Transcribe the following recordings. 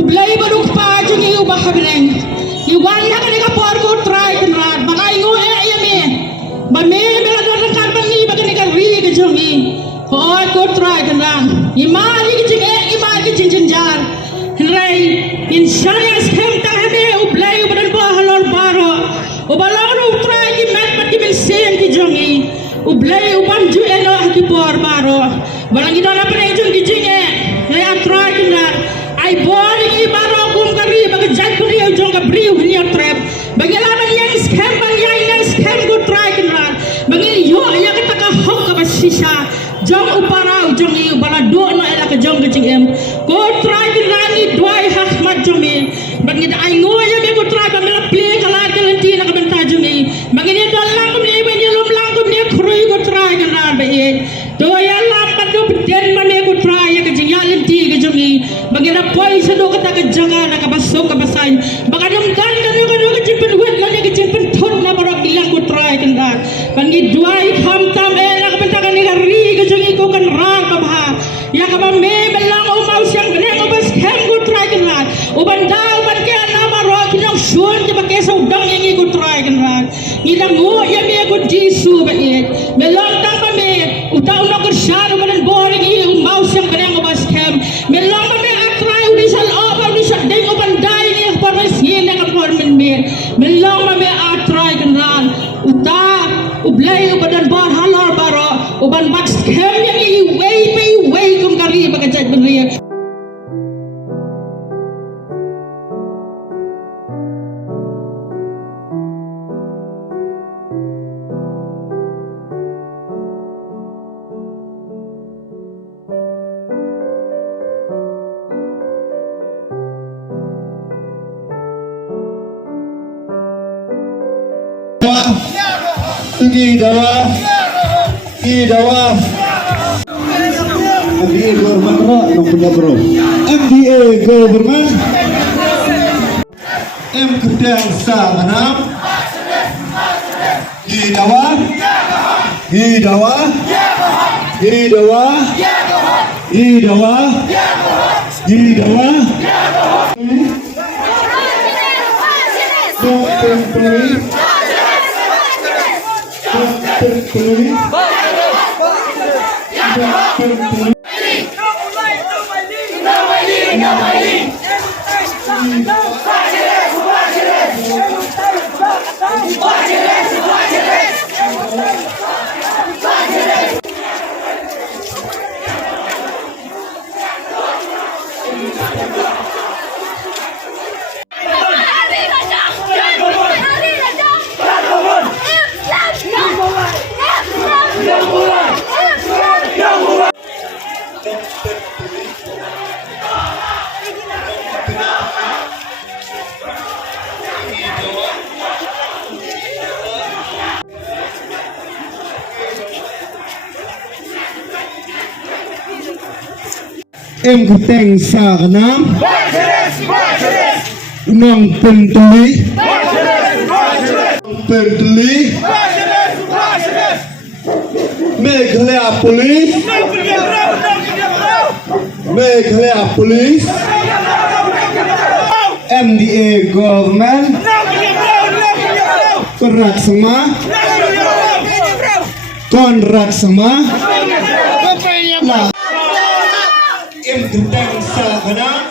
ublay baluk pa jungi ubah habneng iwan na kanika por ko try kan baka ingo yami ba me bela don kan bangi ba kanika ri ke jungi hoy ko try kan imali ke jing jar hinrai inshallah skem ta habe ublay badan bo halor baro ubalaro try ki mat pati min sen ki jungi ublay uban ju eno ki por baro balangi dona pare jungi jinge ya try kan ay boring ibaro kum kari bagi jat kuri ujung ka bri hanya trap bagi laban yang scam go try kan bagi yo ya kita ka hok ka basisa jong upara ujung i bala do no ela ka jong gajing em go try kan ni doi hak mat jong ni bagi da ay ngoya be go try ka mela play kala kelenti na ka benta jong ni bagi ni dalang kum ni ben lum lang kum ni khuri go try kan be to ya lam padu den mane go try ya gajing ya lenti ka jong ni bagi na poi sa do kata ka janga na ka basok ka basain baka dum dan ka ka jimpen wet la ka jimpen thon na barok bilang ko try kan da bagi duai kham tam e na ka benta ka ni ka ri ka jong ko kan ra ka ba ya ka ba me belang o mau siang gene ko bas khem ko try kan da o ban dal ban ke na maro ki nang shon ki ba ke sa udang yang ko try kan da ni lang ngo ya me ko jisu ba e belang ta ba me uta una ko shar ban boring i mau siang gene ko bas khem belang ba me atrai udisal over ni sa ding o ban dai ni par mes yin ka por men mer belang ba me atrai kan ran uta ublay badan bar halor baro uban bak khem yang i way kum kari ba jat ben riya Idawa MDA government no punya bro MDA government M Kedang Sanganam Idawa M Kedang Sanganam Nong Pentuli Meghalaya Police MDA government Kontrak sama M Kedang Sanganam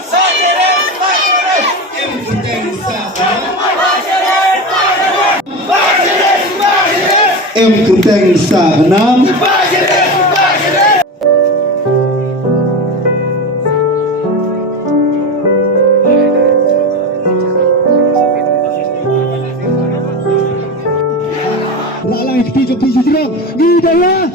M Kedang Sanganam lalang kiti jok Gidaya